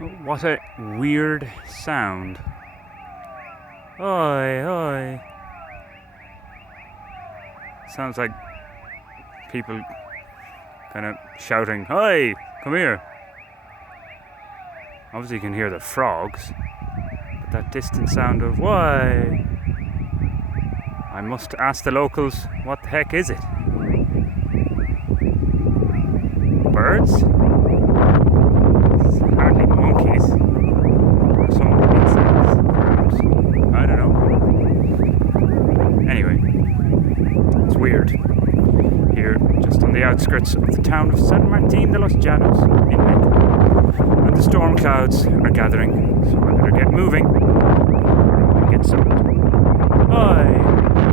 What a weird sound. Oi, oi. Sounds like people kind of shouting, "Oi, come here." Obviously you can hear the frogs, but that distant sound of "Why?" I must ask the locals, what the heck is it? Birds? It's hardly monkeys. Or some insects, perhaps. I don't know. Anyway, it's weird. Here, just on the outskirts of the town of San Martín de los Llanos in Meta. And the storm clouds are gathering, so I better get moving and get some. Oi!